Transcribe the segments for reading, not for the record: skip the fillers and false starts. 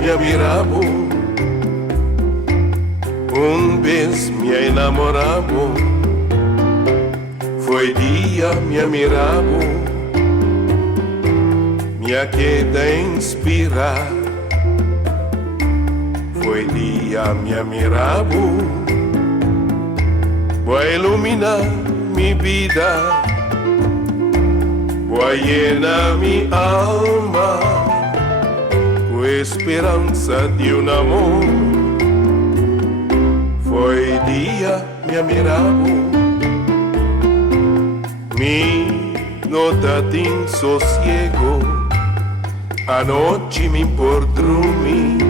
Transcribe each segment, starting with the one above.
me miraba, un vez me enamoraba, fue día me miraba, me queda inspirar, fue día me miraba, voy a iluminar mi vida, voy a llenar mi alma con esperanza de un amor. Foi día me miraba, mi nota de insosiego, anoche me importa dormir,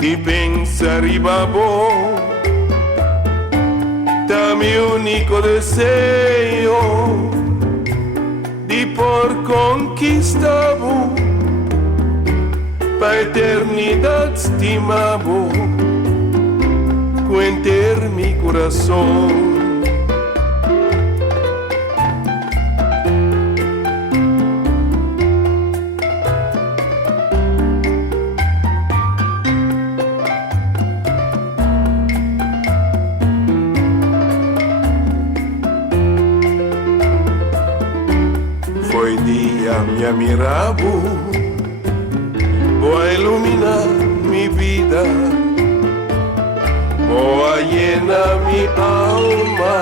de pensar y babo, da mi único deseo, de por conquistavo, pa eternidad estimavo, cuenter mi corazón. Foi día me miraba, voy a iluminar mi vida, voy a llenar mi alma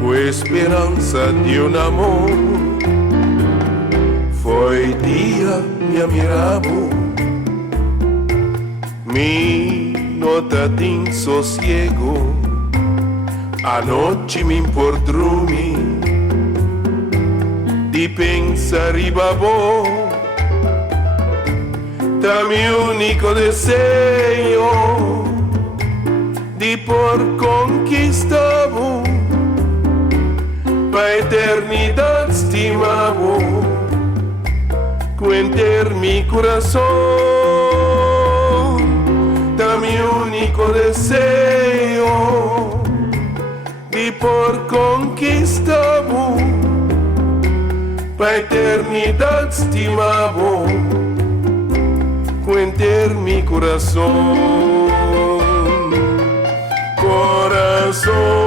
con esperanza de un amor. Foi día me miraba, mi nota de insosiego, anoche me importa dormir, de pensar y babo, da mi único deseo, de por conquistavo, pa eternidad estimavo, cuenter mi corazón, da mi único deseo, de por conquistavo, pa eternidad estimavo, cuenter mi corazón, corazón.